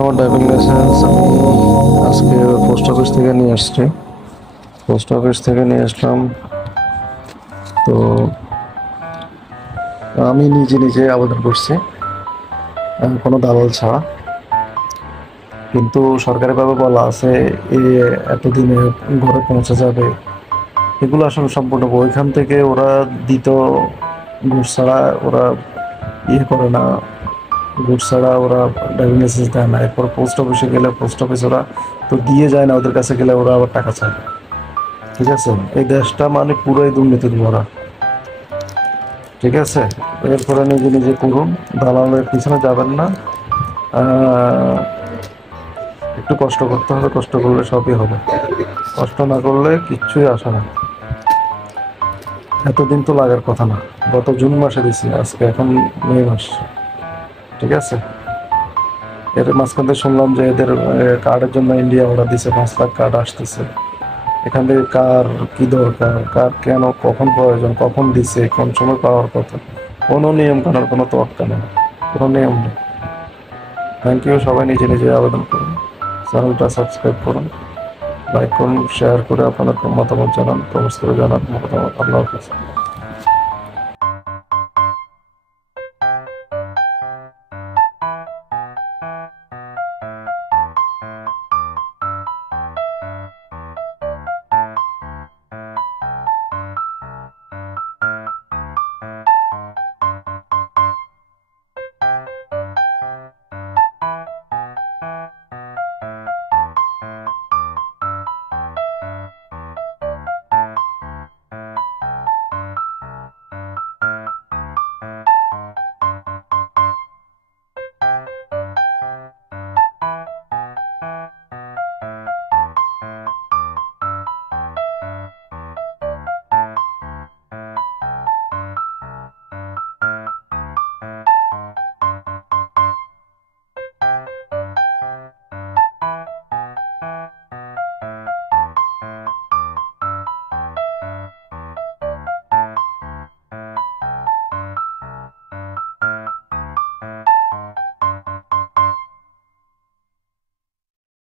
আমার driving licence আমি আজকে পোস্ট অফিস থেকে নিয়ে আসছি। পোস্ট অফিস থেকে নিয়ে আসলাম। তো আমি নিজে নিজে আবেদন করছি, কোনো দালাল ছাড়া। কিন্তু সরকারিভাবে বলা আছে এতদিনে ঘরে পৌঁছে যাবে। এগুলো আসলে সম্পূর্ণ ভুল। ওইখান থেকে ওরা দিত ঘুষ ছাড়া ওরা করে না, ঘুষ ছাড়া ওরা ড্রাইভিং লাইসেন্স দেয় না। এরপর পোস্ট অফিসে গেলে পোস্ট অফিস ওরা তো দিয়ে যায় না, ওদের কাছে গেলে ওরা আবার টাকা চায়। ঠিক আছে, এই দেশটা মানে পুরোই দুর্নীতির ভরা। ঠিক আছে, এরপরে নিজে নিজে করুন, দালালের পিছনে যাবেন না। আহ, একটু কষ্ট করতে হবে, কষ্ট করলে সবই হবে। কষ্ট না করলে কিচ্ছুই আসে না। এতদিন তো লাগার কথা না। গত জুন মাসে দিছি, আজকে এখন মে মাস। ঠিক আছে, এর মাঝখান থেকে শুনলাম যে এদের কার্ডের জন্য ইন্ডিয়া অর্ডার দিছে, 5 লাখ কার্ড আসতেছে। এখান থেকে কার কি দরকার, কার কেন, কখন প্রয়োজন, কখন দিছে, কোন সময় পাওয়ার কথা, কোনো নিয়ম কানুন, কোনো তোয়াক্কা নেই, কোনো নিয়ম নেই। Thank you. সবাই নিজে নিজে আবেদন করুন, চ্যানেলটা সাবস্ক্রাইব করুন, লাইক করুন, শেয়ার করে আপনাদের মতামত জানান, কমেন্টস করে জানান মতামত। আল্লাহ হাফেজ।